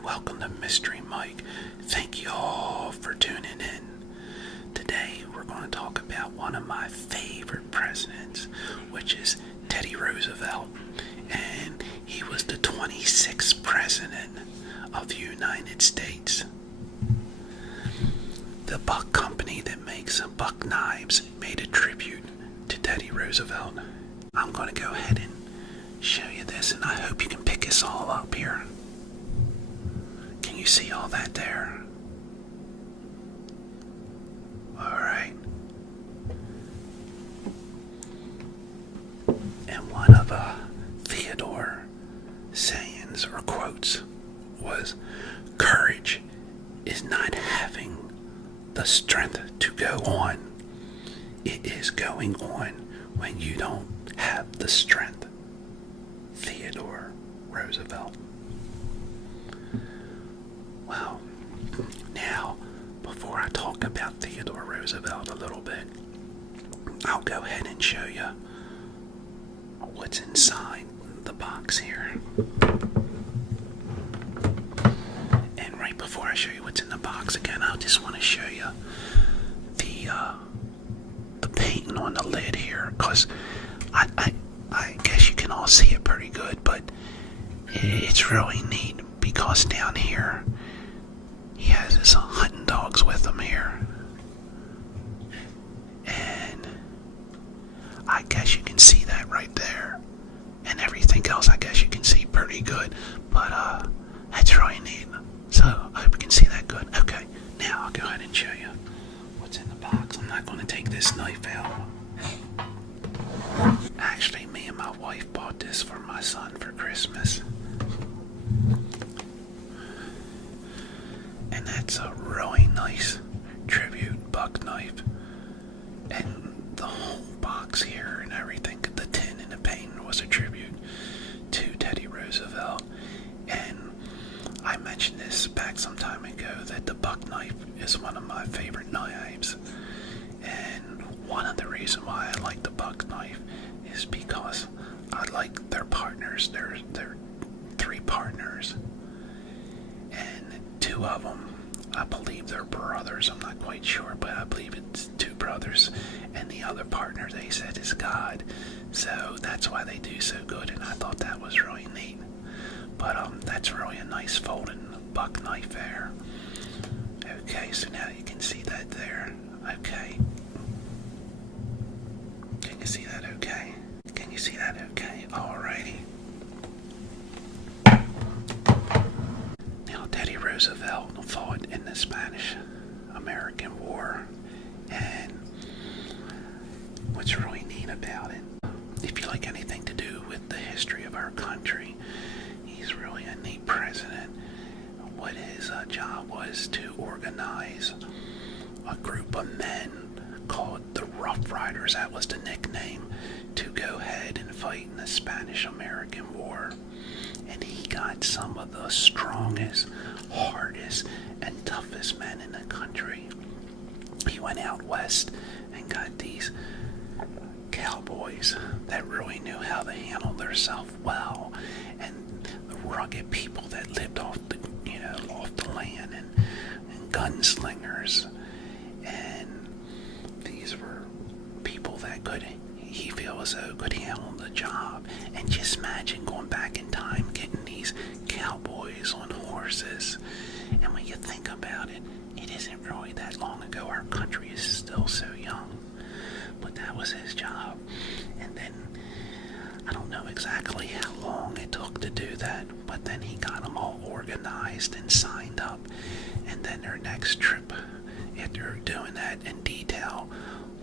and welcome to Mystery Mike. Thank you all for tuning in. Today we're going to talk about one of my favorite presidents, which is Teddy Roosevelt, and he was the 26th president of the United States. The Buck Company that makes Buck knives made a tribute to Teddy Roosevelt. I'm going to go ahead and show you this, and I hope you can pick us all up here. Can you see all that there? Alright. And one of Theodore sayings or quotes was, "Courage is not having the strength to go on. It is going on when you don't have the strength." Theodore Roosevelt. Well, now, before I talk about Theodore Roosevelt a little bit, I'll go ahead and show you what's inside the box here. And right before I show you what's in the box again, I just want to show you the painting on the lid here, because I guess you can all see it pretty good, but it's really neat because down here he has his hunting dogs with him here, and I guess you can see that right there, and everything else I guess you can see pretty good, but that's really neat. So I hope you can see that good. Okay, now I'll go ahead and show you what's in the box. I'm not going to take this knife out. Actually, me and my wife bought this for my son for Christmas. And that's a really nice tribute buck knife. And the whole box here and everything, the tin and the paint, was a tribute to Teddy Roosevelt. And I mentioned this back some time ago, that the buck knife is one of my favorite knives. And one of the reasons why I like the buck knife is because I like their partners. They're three partners, and two of them, I believe they're brothers. I'm not quite sure, but I believe it's two brothers, and the other partner, they said, is God. So that's why they do so good, and I thought that was really neat. But that's really a nice folding buck knife there. Okay, so now you can see that there. Okay. Can you see that okay? Can you see that okay? Alrighty. Now, Teddy Roosevelt fought in the Spanish-American War, and what's really neat about it, if you like anything to do with the history of our country, he's really a neat president. What his job was to organize a group of men called the Rough Riders, that was the nickname, to go ahead and fight in the Spanish-American War. And he got some of the strongest, hardest, and toughest men in the country. He went out west and got these cowboys that really knew how to handle themselves well, and the rugged people that lived off the land, and gunslingers. And these were people that he feels could handle the job. And just imagine going back in time, getting these cowboys on horses. And when you think about it, it isn't really that long ago. Our country is still so young. But that was his job. And then, I don't know exactly how long it took to do that, but then he got them all organized and signed up. And then their next trip, after doing that in detail,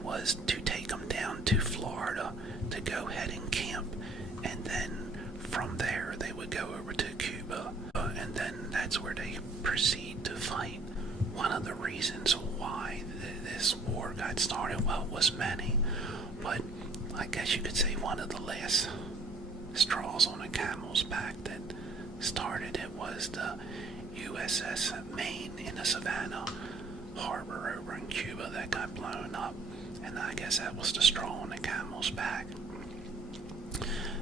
was to take them down to Florida to go ahead and camp. And then from there, they would go over to Cuba. And then that's where they proceed to fight. One of the reasons why this war got started, well, it was many, but I guess you could say one of the last straws on a camel's back that started it was the USS Maine in the Savannah harbor over in Cuba that got blown up, and I guess that was the straw on the camel's back.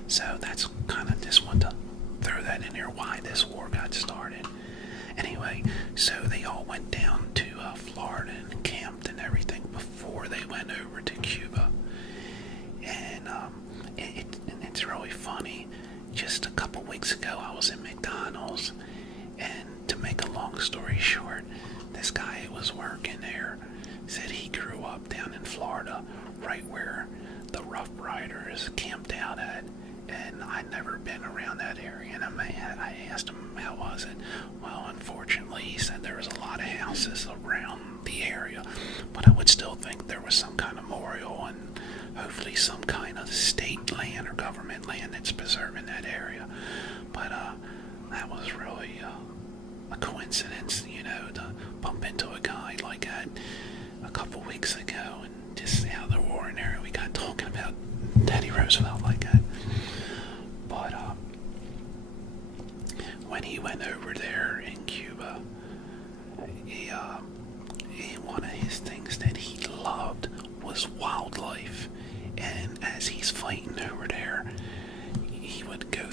So that's kind of just want to throw that in there, why this war got started. weeks ago, I was in McDonald's, and to make a long story short, this guy who was working there said he grew up down in Florida, right where the Rough Riders camped out at, and I'd never been around that area. And I asked him, how was it? Well, unfortunately, he said there was a lot of houses around the area, but I would still think there was some kind of memorial and hopefully some kind of state land or government land that's preserving that area. But that was really a coincidence, to bump into a guy like that a couple weeks ago, and just out of the warring area, we got talking about Teddy Roosevelt like that. But when he went over there in Cuba, one of his things that he loved was wildlife. And as he's fighting over there, he would go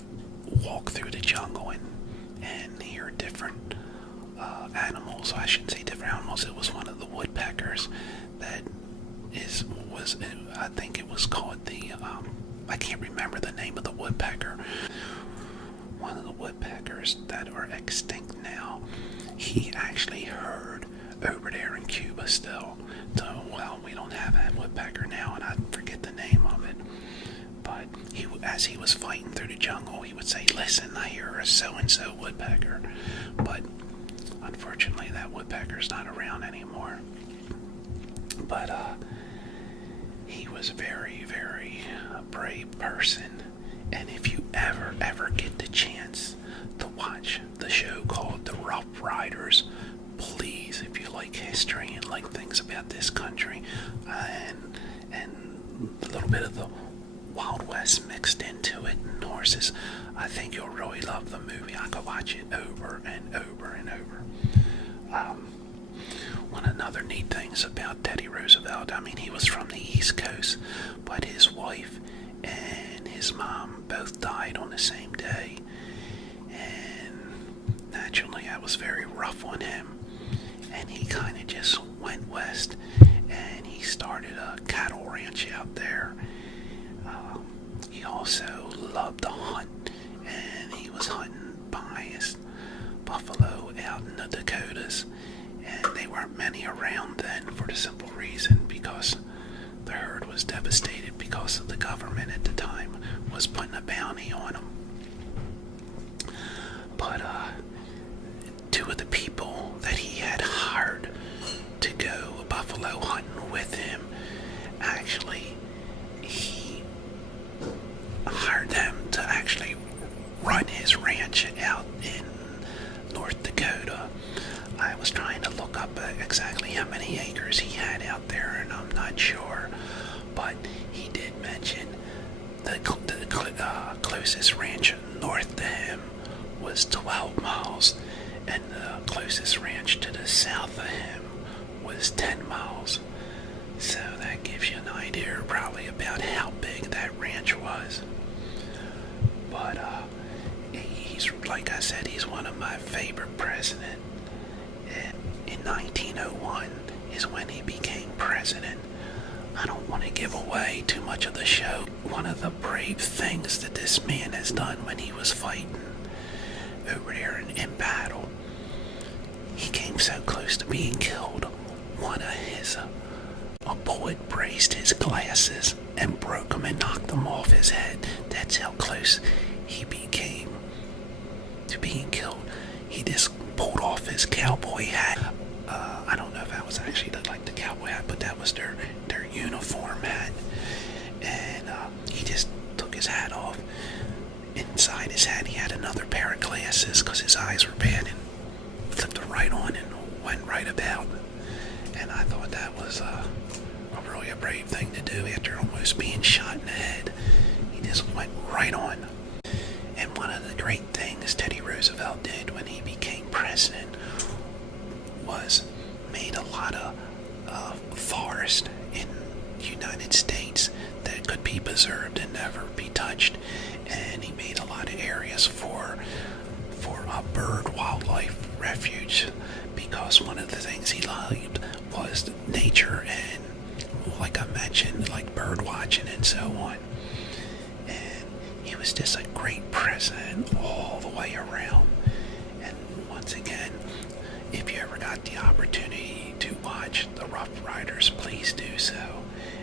walk through the jungle and hear different animals. I shouldn't say different animals. It was one of the woodpeckers that was I think it was called the I can't remember the name of the woodpecker. One of the woodpeckers that are extinct now. He actually heard over there in Cuba still. So, well, we don't have that woodpecker now, and I forget the name of it. But as he was fighting through the jungle, he would say, "Listen, I hear a so-and-so woodpecker." But unfortunately, that woodpecker's not around anymore. But he was a very, very brave person. And if you ever get the chance to watch the show called The Rough Riders, please, if you like history and like things about this country, and a little bit of the Wild West mixed into it, and horses, I think you'll really love the movie. I could watch it over and over and over. One of the other neat things about Teddy Roosevelt, I mean, he was from the East Coast, but his wife and his mom both died on the same day, and naturally that was very rough on him, and he kind of just went west, and he started a cattle ranch out there. He also loved to hunt, and he was hunting biased buffalo out in the Dakotas, and they weren't many around then for the simple reason because the herd was devastated because of the government at the time was putting a bounty on them. But two of the people that he had hired to go buffalo hunting with him, actually he hired them to actually run his ranch out in North Dakota. I was trying to look up exactly how many acres he had out there, and I'm not sure, but he did mention the closest ranch north to him was 12 miles, and the closest ranch to the south of him was 10 miles. So that gives you an idea probably about how big that ranch was. But he's, like I said, he's one of my favorite presidents. In 1901 is when he became president. I don't want to give away too much of the show. One of the brave things that this man has done when he was fighting over there in battle, he came so close to being killed. One of his, a bullet grazed his glasses and broke them and knocked them off his head. That's how close he became to being killed. He just pulled off his cowboy hat. I don't know if that was actually the cowboy hat, but that was their uniform hat. And he just took his hat off. Inside his hat, he had another pair of glasses because his eyes were bad, and flipped it right on and went right about. And I thought that was really a brave thing to do after almost being shot in the head. He just went right on. And one of the great things Teddy Roosevelt did when he became president was made a lot of forest in the United States that could be preserved and never be touched. And he made a lot of areas for a bird wildlife refuge, because one of the things he loved was nature and, like I mentioned, like bird watching and so on. And he was just a great president all the way around. And once again, if you ever got the opportunity to watch The Rough Riders, please do so.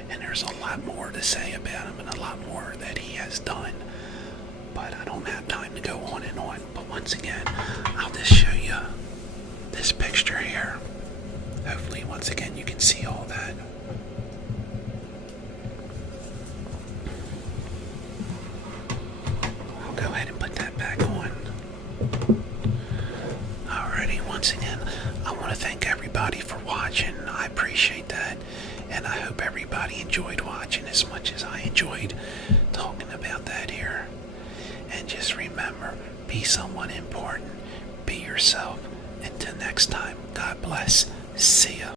And there's a lot more to say about him and a lot more that he has done. But I don't have time to go on and on. But once again, I'll just show you this picture here. Hopefully, once again, you can see all that. I'll go ahead and put that back on. Alrighty, once again, I want to thank everybody for watching. I appreciate that. And I hope everybody enjoyed watching as much as I enjoyed talking about that here. And just remember, be someone important. Be yourself. Until next time, God bless. See ya.